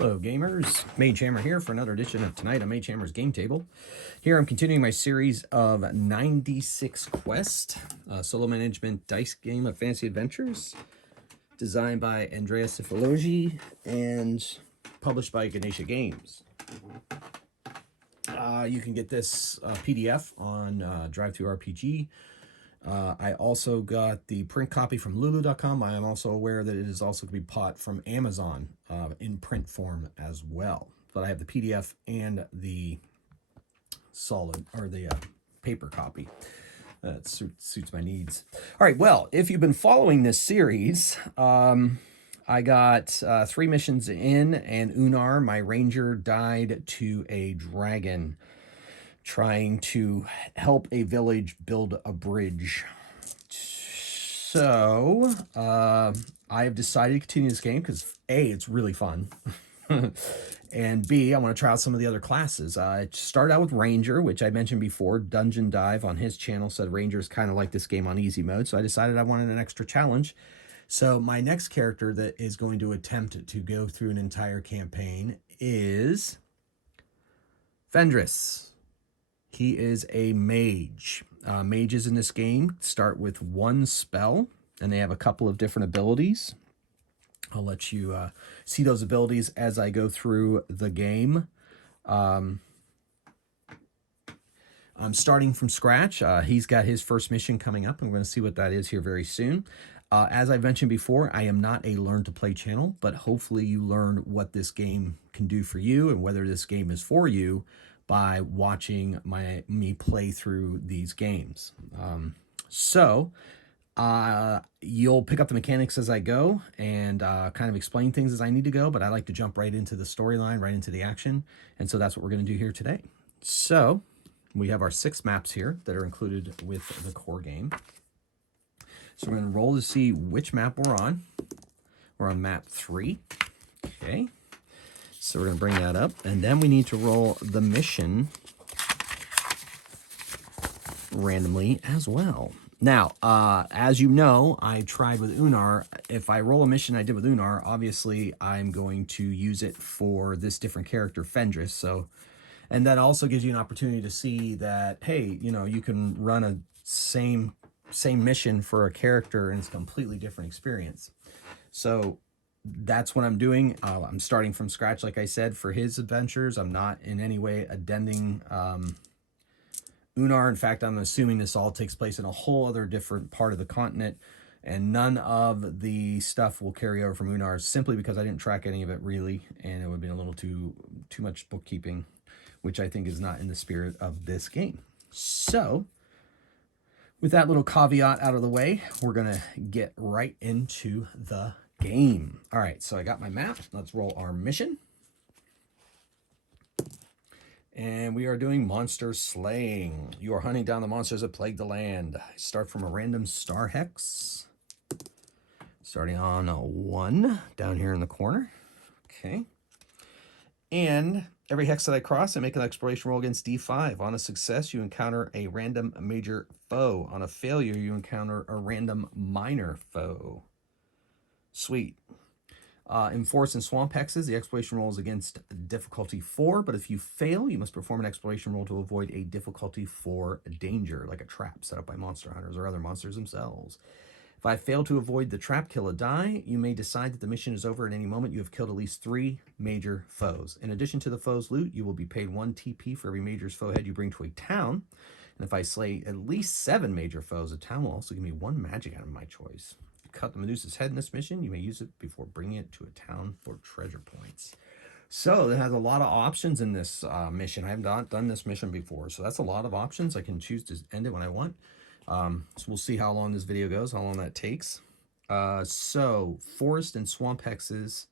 Hello gamers, Magehammer here for another edition of Tonight on Magehammer's Game Table. Here I'm continuing my series of 96 Quest, solo management dice game of fantasy adventures, designed by Andrea Cifalogi and published by Ganesha Games. You can get this PDF on Drive2RPG. I also got the print copy from Lulu.com. I am also aware that it is also going to be bought from Amazon in print form as well. But I have the PDF and the solid, or the paper copy. That suits my needs. All right, well, if you've been following this series, I got 3 missions in, and Unar, my ranger, died to a dragon trying to help a village build a bridge. So I have decided to continue this game because A, it's really fun, and B, I want to try out some of the other classes. I started out with Ranger, which I mentioned before. Dungeon Dive on his channel said Rangers kind of like this game on easy mode, so I decided I wanted an extra challenge. So my next character that is going to attempt to go through an entire campaign is Phandris. He is a mage. Mages in this game start with 1 spell, and they have a couple of different abilities. I'll let you see those abilities as I go through the game. I'm starting from scratch. He's got his first mission coming up. I'm going to see what that is here very soon. As I mentioned before, I am not a learn-to-play channel, but hopefully you learn what this game can do for you and whether this game is for you by watching me play through these games. You'll pick up the mechanics as I go and kind of explain things as I need to go, but I like to jump right into the storyline, right into the action, and so that's what we're going to do here today. So we have our 6 maps here that are included with the core game. So we're going to roll to see which map we're on. We're on map 3. Okay. So we're going to bring that up, and then we need to roll the mission randomly as well. Now, as you know, I tried with Unar. If I roll a mission I did with Unar, obviously I'm going to use it for this different character, Phandris. So, and that also gives you an opportunity to see that, hey, you know, you can run a same mission for a character and it's a completely different experience. So that's what I'm doing. I'm starting from scratch, like I said, for his adventures. I'm not in any way addending Unar. In fact, I'm assuming this all takes place in a whole other different part of the continent, and none of the stuff will carry over from Unar simply because I didn't track any of it really, and it would be a little too much bookkeeping, which I think is not in the spirit of this game. So with that little caveat out of the way, we're gonna get right into the game. All right, so I got my map. Let's roll our mission. And we are doing monster slaying. You are hunting down the monsters that plague the land. Start from a random star hex. Starting on a 1 down here in the corner. Okay. And every hex that I cross, I make an exploration roll against D5. On a success, you encounter a random major foe. On a failure, you encounter a random minor foe. Sweet. In forest and swamp hexes, the exploration roll is against difficulty 4, but if you fail, you must perform an exploration roll to avoid a difficulty 4 danger, like a trap set up by monster hunters or other monsters themselves. If I fail to avoid the trap, kill a die, you may decide that the mission is over at any moment. You have killed at least 3 major foes. In addition to the foe's loot, you will be paid 1 TP for every major foe head you bring to a town. And if I slay at least 7 major foes, a town will also give me 1 magic item of my choice. Cut the Medusa's head in this mission. You may use it before bringing it to a town for treasure points. So it has a lot of options in this mission. I have not done this mission before, so that's a lot of options. I can choose to end it when I want. So we'll see how long this video goes, how long that takes. So forest and swamp hexes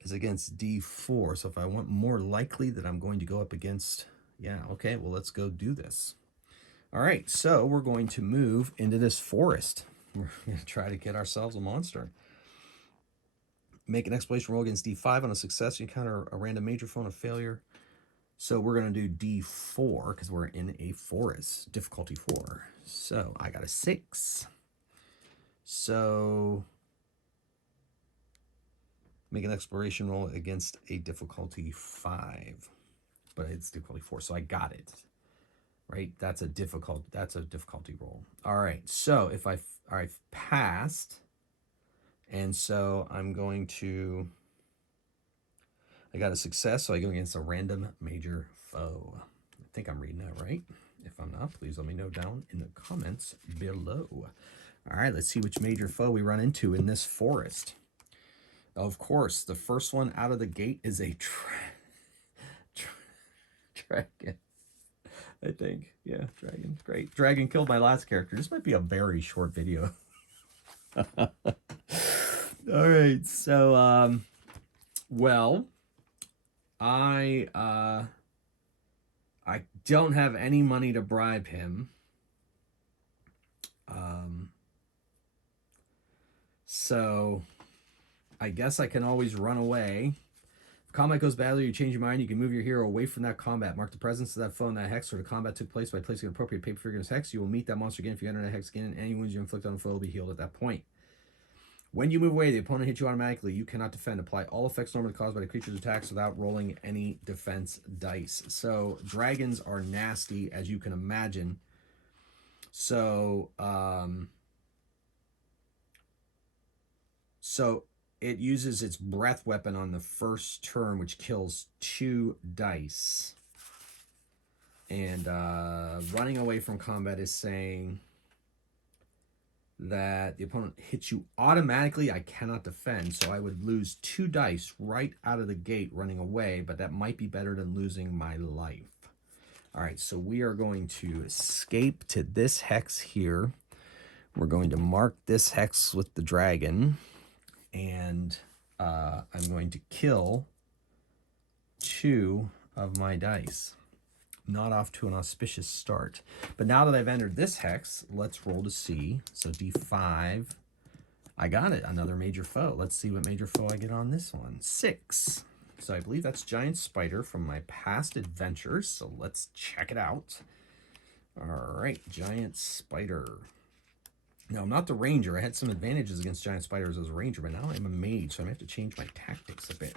is against D4. So if I want more likely that I'm going to go up against, yeah, okay, well, let's go do this. All right, so we're going to move into this forest. We're going to try to get ourselves a monster. Make an exploration roll against D5. On a success, you encounter a random major foe. On a failure. So we're going to do D4 because we're in a forest. Difficulty 4. So I got a 6. So Make an exploration roll against a difficulty 5. But it's difficulty 4, so I got it. Right? That's a difficulty roll. All right. So if I've passed, and so I'm going to, I got a success, so I go against a random major foe. I think I'm reading that right. If I'm not, please let me know down in the comments below. All right, let's see which major foe we run into in this forest. Of course, the first one out of the gate is a dragon. I think. Yeah, dragon. Great. Dragon killed my last character. This might be a very short video. All right. So, well, I don't have any money to bribe him. So I guess I can always run away. If combat goes badly or you change your mind, you can move your hero away from that combat. Mark the presence of that foe in that hex, or the combat took place by placing an appropriate paper figure in this hex. You will meet that monster again. If you enter that hex again, and any wounds you inflict on the foe will be healed at that point. When you move away, the opponent hits you automatically. You cannot defend. Apply all effects normally caused by the creature's attacks without rolling any defense dice. So dragons are nasty, as you can imagine. So, it uses its breath weapon on the first turn, which kills 2 dice. And running away from combat is saying that the opponent hits you automatically. I cannot defend, so I would lose 2 dice right out of the gate running away, but that might be better than losing my life. All right, so we are going to escape to this hex here. We're going to mark this hex with the dragon. And I'm going to kill 2 of my dice. Not off to an auspicious start. But now that I've entered this hex, let's roll to see. So D5. I got it. Another major foe. Let's see what major foe I get on this one. 6. So I believe that's Giant Spider from my past adventures. So let's check it out. All right, Giant Spider. Now, I'm not the ranger. I had some advantages against giant spiders as a ranger, but now I'm a mage, so I'm going to have to change my tactics a bit.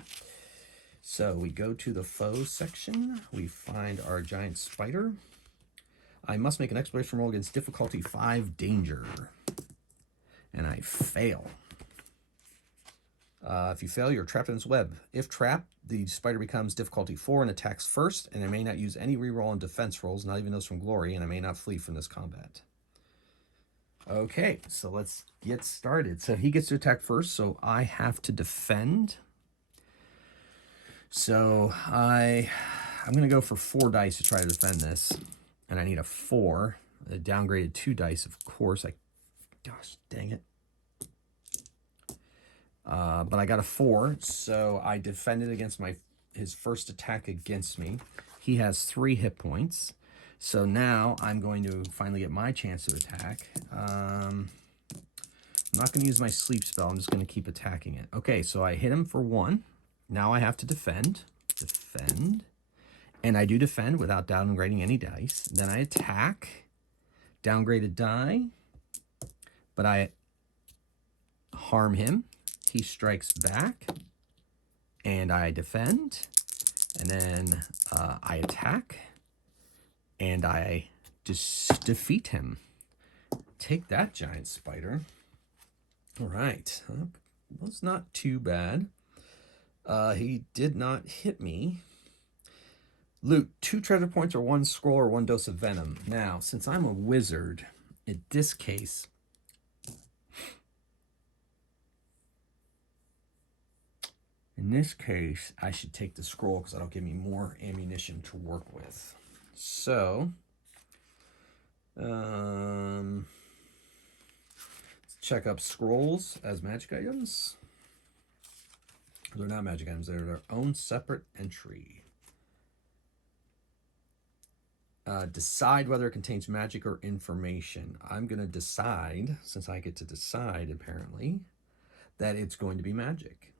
So we go to the foe section. We find our giant spider. I must make an exploration roll against difficulty 5 danger. And I fail. If you fail, you're trapped in its web. If trapped, the spider becomes difficulty 4 and attacks first, and I may not use any reroll and defense rolls, not even those from glory, and I may not flee from this combat. Okay, so let's get started. So he gets to attack first, so I have to defend. So I'm going to go for 4 dice to try to defend this. And I need a 4. A downgraded 2 dice, of course. Gosh, dang it. But I got a 4, so I defended against his first attack against me. He has 3 hit points. So now I'm going to finally get my chance to attack. I'm not going to use my sleep spell. I'm just going to keep attacking it. Okay, so I hit him for 1. Now I have to defend. Defend. And I do defend without downgrading any dice. Then I attack. Downgraded die. But I harm him. He strikes back. And I defend. And then I attack. And I just defeat him. Take that, giant spider. All right. Was not too bad. He did not hit me. Loot 2 treasure points or 1 scroll or 1 dose of venom. Now, since I'm a wizard, in this case, I should take the scroll because that'll give me more ammunition to work with. So, let's check up scrolls as magic items. They're not magic items. They're their own separate entry. Decide whether it contains magic or information. I'm going to decide, since I get to decide apparently, that it's going to be magic.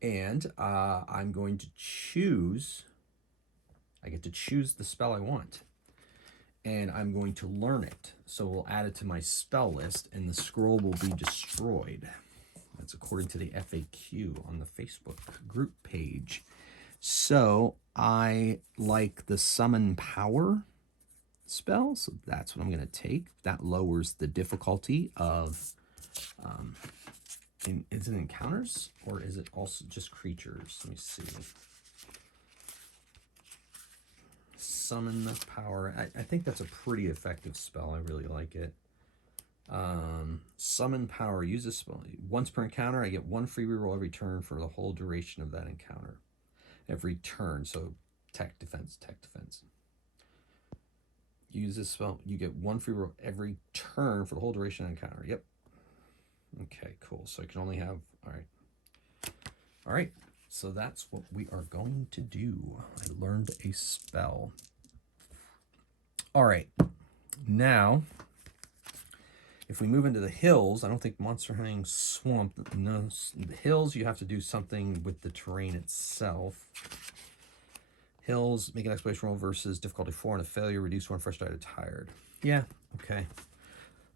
And I'm going to choose... I get to choose the spell I want. And I'm going to learn it. So we'll add it to my spell list, and the scroll will be destroyed. That's according to the FAQ on the Facebook group page. So I like the summon power spell, so that's what I'm going to take. That lowers the difficulty of, is it encounters or is it also just creatures? Let me see. Summon the power. I think that's a pretty effective spell. I really like it. Summon power. Use a spell. Once per encounter, I get 1 free reroll every turn for the whole duration of that encounter. Every turn. So tech defense, tech defense. Use this spell. You get 1 free reroll every turn for the whole duration of the encounter. Yep. Okay, cool. So I can only have... All right. All right. So that's what we are going to do. I learned a spell. All right. Now, if we move into the hills, I don't think monster hunting swamp. No, the hills, you have to do something with the terrain itself. Hills, make an exploration roll versus difficulty 4 and a failure. Reduce 1 fresh die to tired. Yeah, okay.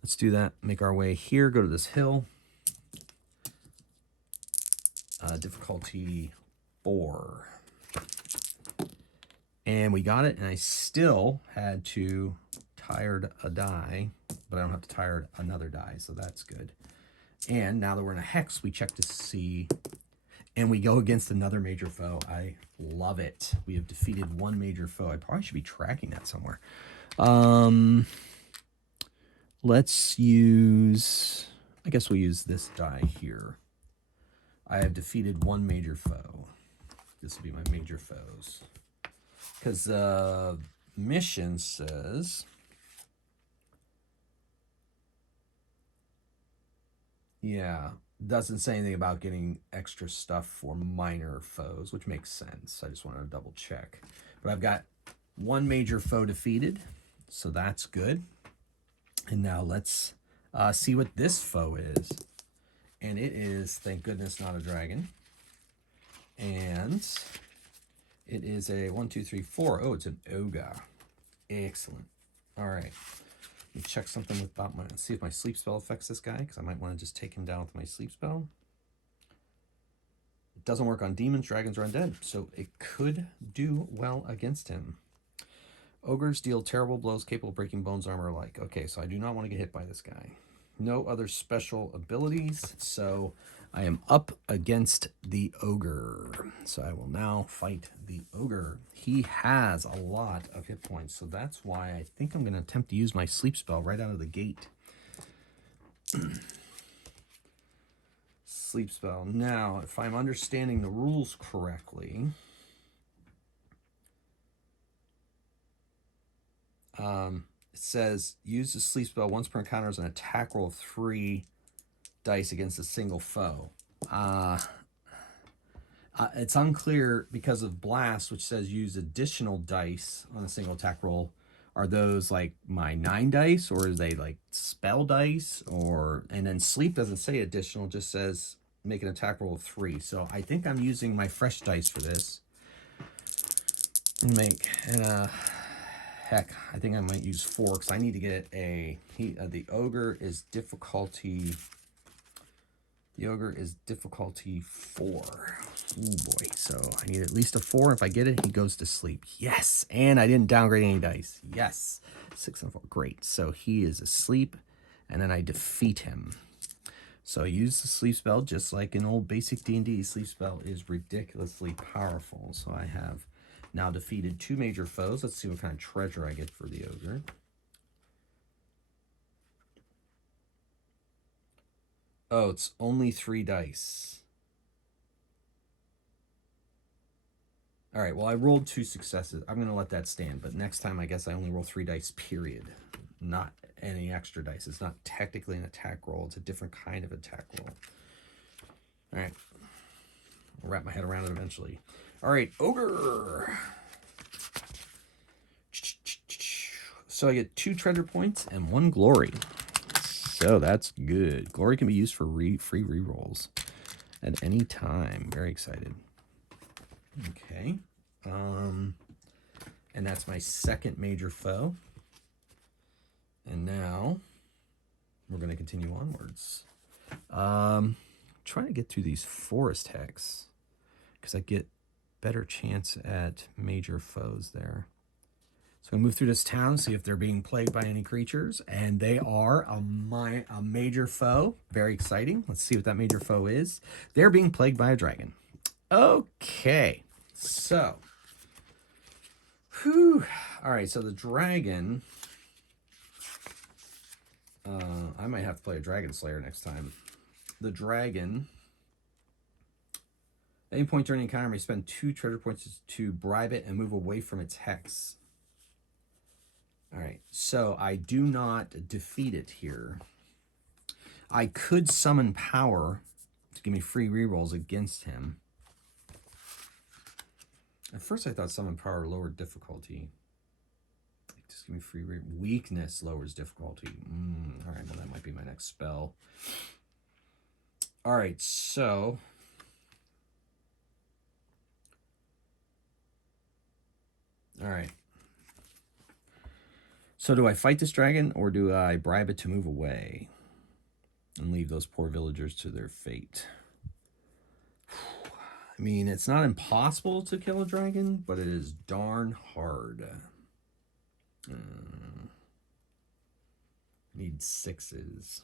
Let's do that. Make our way here. Go to this hill. Difficulty 4. And we got it, and I still had to tired a die, but I don't have to tired another die, so that's good. And now that we're in a hex, we check to see, and we go against another major foe. I love it. We have defeated 1 major foe. I probably should be tracking that somewhere. Let's use, I guess we'll use this die here. I have defeated 1 major foe. This will be my major foes. Because mission says, yeah, doesn't say anything about getting extra stuff for minor foes, which makes sense. I just wanted to double check. But I've got 1 major foe defeated, so that's good. And now let's see what this foe is. And it is, thank goodness, not a dragon. And it is a 1, 2, 3, 4. Oh, it's an ogre. Excellent. All right. Let me check something about my, see if my sleep spell affects this guy, because I might want to just take him down with my sleep spell. It doesn't work on demons, dragons, or undead, so it could do well against him. Ogres deal terrible blows capable of breaking bones, armor alike. Okay, so I do not want to get hit by this guy. No other special abilities, so I am up against the ogre. So I will now fight the ogre. He has a lot of hit points, so that's why I think I'm going to attempt to use my sleep spell right out of the gate. Sleep spell. Now, if I'm understanding the rules correctly, it says use the sleep spell once per encounter as an attack roll of 3 dice against a single foe. It's unclear because of blast, which says use additional dice on a single attack roll. Are those like my 9 dice, or is they like spell dice? Or, and then sleep doesn't say additional, just says make an attack roll of 3. So I think I'm using my fresh dice for this. Heck, I think I might use 4 because I need to get a, the ogre is difficulty, the ogre is difficulty 4. Oh boy, so I need at least a 4. If I get it, he goes to sleep. Yes, and I didn't downgrade any dice. Yes, 6 and 4, great. So he is asleep, and then I defeat him. So I use the sleep spell just like an old basic D&D. Sleep spell is ridiculously powerful. So I have now defeated 2 major foes. Let's see what kind of treasure I get for the ogre. Oh, it's only 3 dice. All right, well, I rolled 2 successes. I'm going to let that stand, but next time I guess I only roll 3 dice, period. Not any extra dice. It's not technically an attack roll. It's a different kind of attack roll. All right. I'll wrap my head around it eventually. All right, ogre. So I get 2 treasure points and 1 glory. So that's good. Glory can be used for free rerolls at any time. Very excited. Okay. And that's my second major foe. And now we're going to continue onwards. trying to get through these forest hex because I get better chance at major foes there. So I'm going to move through this town, see if they're being plagued by any creatures. And they are a major foe. Very exciting. Let's see what that major foe is. They're being plagued by a dragon. Okay. So. Whew. All right. So the dragon. I might have to play a Dragon Slayer next time. The dragon. At any point during the encounter, may spend 2 treasure points to bribe it and move away from its hex. All right, so I do not defeat it here. I could summon power to give me free rerolls against him. At first I thought summon power lowered difficulty. Just give me free weakness lowers difficulty. All right, well that might be my next spell. All right, so all right. So do I fight this dragon or do I bribe it to move away and leave those poor villagers to their fate? I mean, it's not impossible to kill a dragon, but it is darn hard. Need 6s.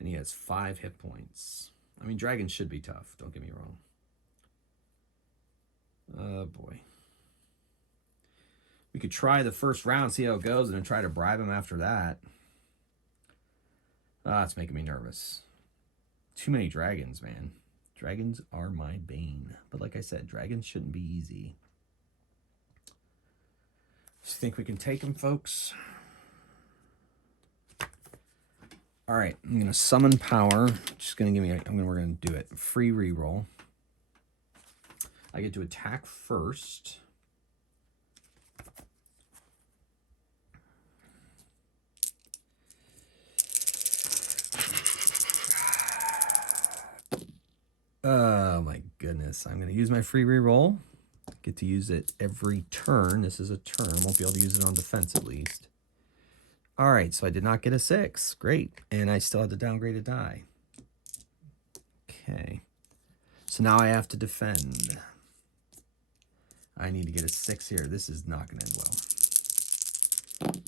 And he has 5 hit points. I mean, dragons should be tough, don't get me wrong. Oh boy. We could try the first round, see how it goes, and then try to bribe him after that. It's making me nervous. Too many dragons, man. Dragons are my bane. But like I said, dragons shouldn't be easy. Just think we can take them, folks? All right, I'm going to summon power. Just going to give me, we're going to do it. Free reroll. I get to attack first. Oh my goodness. I'm going to use my free reroll. Get to use it every turn. This is a turn. Won't be able to use it on defense at least. All right, so I did not get a 6. Great. And I still had to downgrade a die. Okay. So now I have to defend. I need to get a 6 here. This is not going to end well.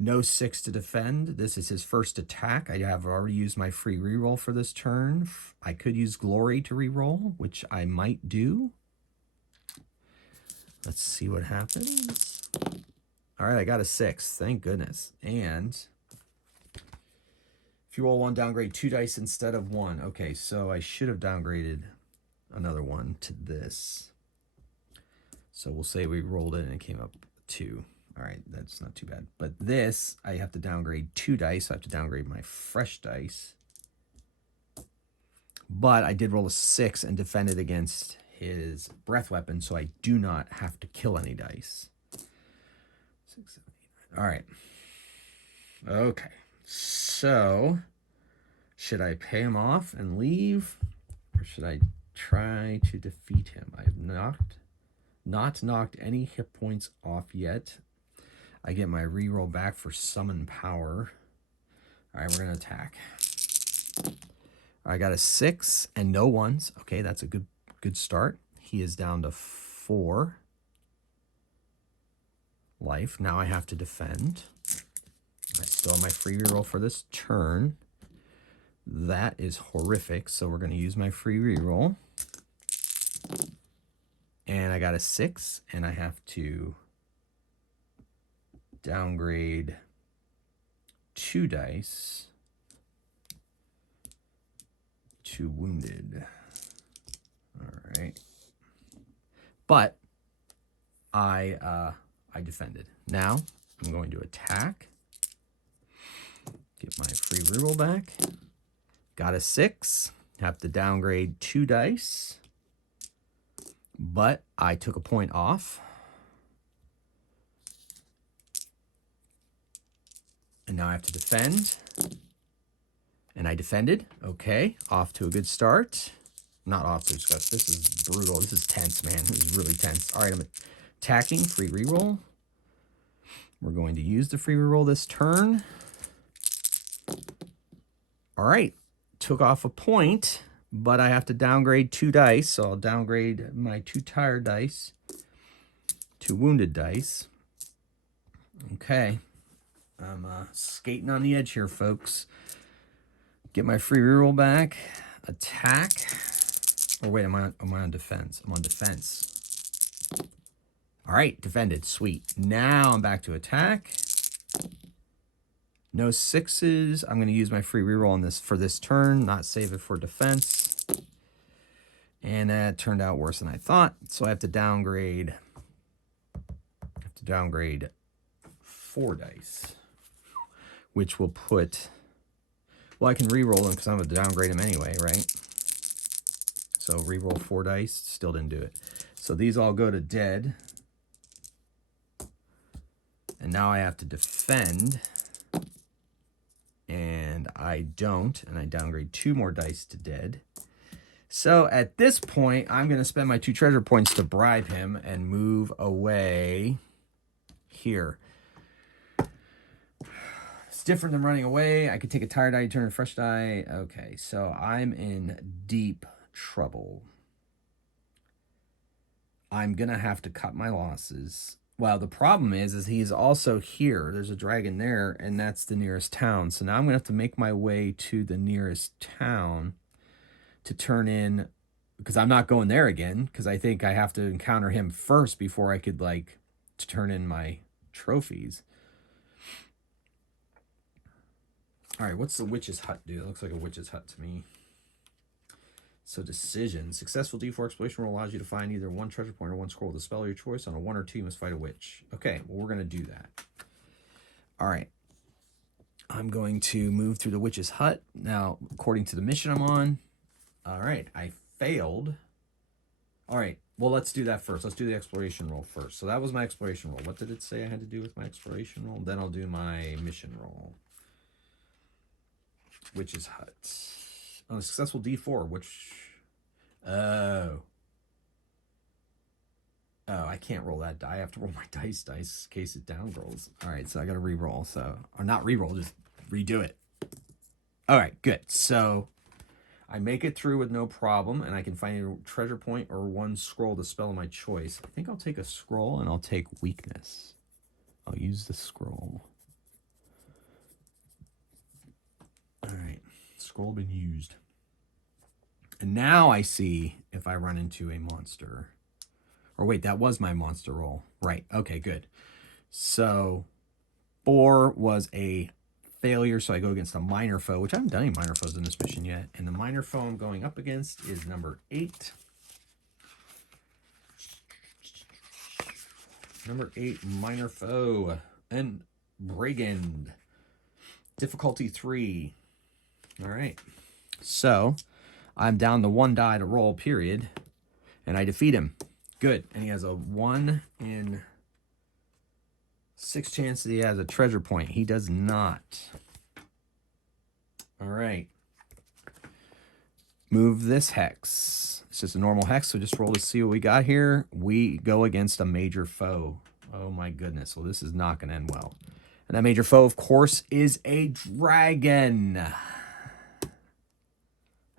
No 6 to defend. This is his first attack. I have already used my free reroll for this turn. I could use glory to reroll, which I might do. Let's see what happens. All right, I got a 6. Thank goodness. And if you roll 1, downgrade 2 dice instead of 1. Okay, so I should have downgraded another one to this. So we'll say we rolled it and it came up 2. All right, that's not too bad. But this, I have to downgrade 2 dice. So I have to downgrade my fresh dice. But I did roll a 6 and defended against his breath weapon, so I do not have to kill any dice. 6, 7, 8, 9. All right. Okay. So, should I pay him off and leave, or should I try to defeat him? I have not knocked any hit points off yet. I get my reroll back for summon power. All right, we're gonna attack. I got a 6 and no 1s. Okay, that's a good start. He is down to 4 life. Now I have to defend. I still have my free reroll for this turn. That is horrific, so we're going to use my free reroll. And I got a 6, and I have to downgrade 2 dice to wounded. All right. But I defended. Now I'm going to attack. Get my free reroll back. Got a 6. Have to downgrade 2 dice. But I took a point off. And now I have to defend. And I defended. Okay, off to a good start. Not off to a good start. This is brutal. This is tense, man. This is really tense. All right, I'm attacking. Free reroll. We're going to use the free reroll this turn. All right. Took off a point, but I have to downgrade 2 dice. So I'll downgrade my 2 tired dice to wounded dice. Okay. I'm skating on the edge here, folks. Get my free reroll back. Attack. Oh, wait, am I on defense? I'm on defense. All right, defended. Sweet. Now I'm back to attack. No 6s. I'm going to use my free reroll on this for this turn, not save it for defense. And that turned out worse than I thought. So I have to downgrade. 4 dice, which will put. Well, I can reroll them because I'm going to downgrade them anyway, right? So reroll 4 dice. Still didn't do it. So these all go to dead. And now I have to defend. And I don't. And I downgrade 2 more dice to dead. So at this point, I'm going to spend my 2 treasure points to bribe him and move away here. It's different than running away. I could take a tired die, turn a fresh die. Okay, so I'm in deep trouble. I'm going to have to cut my losses. Well, the problem is he's also here. There's a dragon there, and that's the nearest town. So now I'm going to have to make my way to the nearest town to turn in, because I'm not going there again, because I think I have to encounter him first before I could, like, to turn in my trophies. All right, what's the witch's hut do? It looks like a witch's hut to me. So decision. Successful D4 exploration roll allows you to find either 1 treasure point or 1 scroll with a spell of your choice. On a 1 or 2, you must fight a witch. Okay, well, we're going to do that. All right. I'm going to move through the witch's hut. Now, according to the mission I'm on. All right, I failed. All right, well, let's do that first. Let's do the exploration roll first. So that was my exploration roll. What did it say I had to do with my exploration roll? Then I'll do my mission roll. Witch's hut. On a successful D4, which... Oh, I can't roll that die. I have to roll my dice in case it down rolls. All right, so I got to re-roll. So, or not re-roll, just redo it. All right, good. So I make it through with no problem, and I can find a treasure point or 1 scroll to spell of my choice. I think I'll take a scroll, and I'll take weakness. I'll use the scroll. All right, scroll been used. And now I see if I run into a monster. Or wait, that was my monster roll. Right, okay, good. So 4 was a failure, so I go against a minor foe, which I haven't done any minor foes in this mission yet. And the minor foe I'm going up against is number 8. Number 8, minor foe. And brigand. Difficulty 3. All right. So I'm down to 1 die to roll, period. And I defeat him. Good. And he has a 1 in 6 chance that he has a treasure point. He does not. All right. Move this hex. It's just a normal hex, so just roll to see what we got here. We go against a major foe. Oh my goodness. Well, this is not going to end well. And that major foe, of course, is a dragon.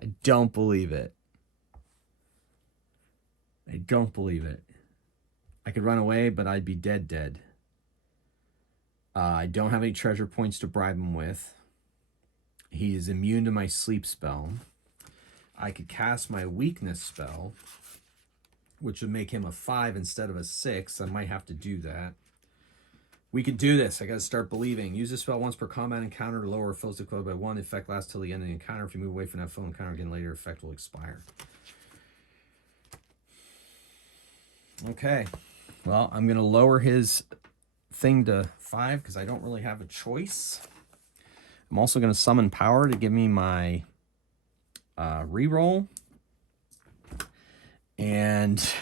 I don't believe it. I don't believe it. I could run away, but I'd be dead. I don't have any treasure points to bribe him with. He is immune to my sleep spell. I could cast my weakness spell, which would make him a 5 instead of a 6. I might have to do that. We can do this. I got to start believing. Use this spell once per combat encounter to lower foes declared by 1. The effect lasts till the end of the encounter. If you move away from that foe encounter again later, effect will expire. Okay. Well, I'm going to lower his thing to 5 because I don't really have a choice. I'm also going to summon power to give me my reroll. And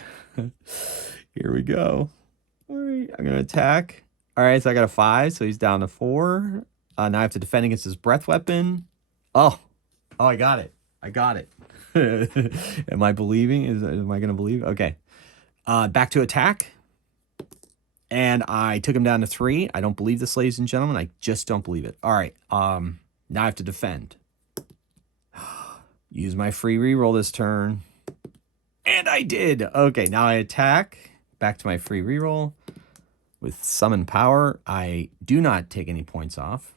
here we go. All right, I'm going to attack. All right, so I got a 5, so he's down to 4. Now I have to defend against his breath weapon. Oh, I got it. I got it. Am I believing? Am I going to believe? Okay. Back to attack. And I took him down to 3. I don't believe this, ladies and gentlemen. I just don't believe it. All right. Now I have to defend. Use my free reroll this turn. And I did. Okay, now I attack. Back to my free reroll. With summon power, I do not take any points off.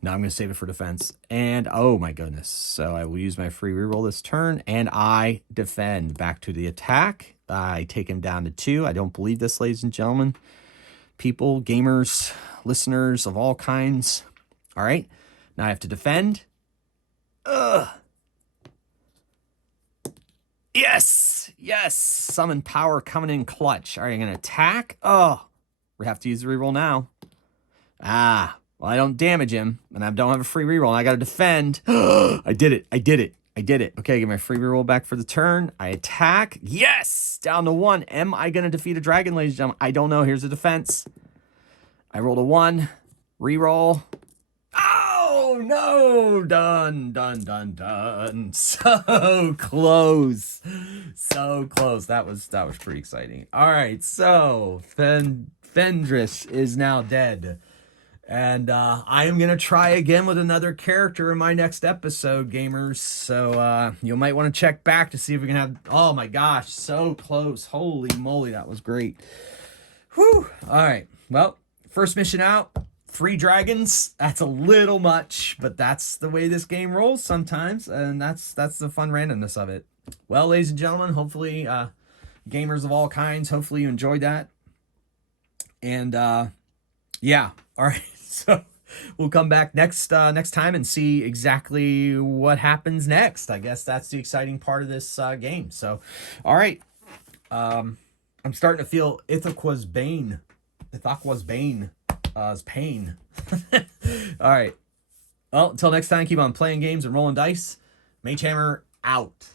Now I'm going to save it for defense. And, oh my goodness. So I will use my free reroll this turn. And I defend. Back to the attack. I take him down to 2. I don't believe this, ladies and gentlemen. People, gamers, listeners of all kinds. All right. Now I have to defend. Ugh. Yes. Yes. Summon power coming in clutch. All right, I'm going to attack. Oh, we have to use the reroll now. Ah, well, I don't damage him, and I don't have a free reroll, and I got to defend. I did it. I did it. I did it. Okay, get my free reroll back for the turn. I attack. Yes! Down to 1. Am I going to defeat a dragon, ladies and gentlemen? I don't know. Here's the defense. I rolled a 1. Reroll. Oh, no! Done, done, done, done. So close. So close. That was pretty exciting. All right, so Phandriss is now dead. And I am going to try again with another character in my next episode, gamers. So you might want to check back to see if we can have... Oh, my gosh. So close. Holy moly. That was great. Whew. All right. Well, first mission out. 3 dragons. That's a little much, but that's the way this game rolls sometimes. And that's the fun randomness of it. Well, ladies and gentlemen, hopefully gamers of all kinds, hopefully you enjoyed that. And yeah. All right. So we'll come back next time and see exactly what happens next. I guess that's the exciting part of this game. So, all right. I'm starting to feel Ithaqua's Bane. Ithaqua's Bane is pain. All right. Well, until next time, keep on playing games and rolling dice. Magehammer out.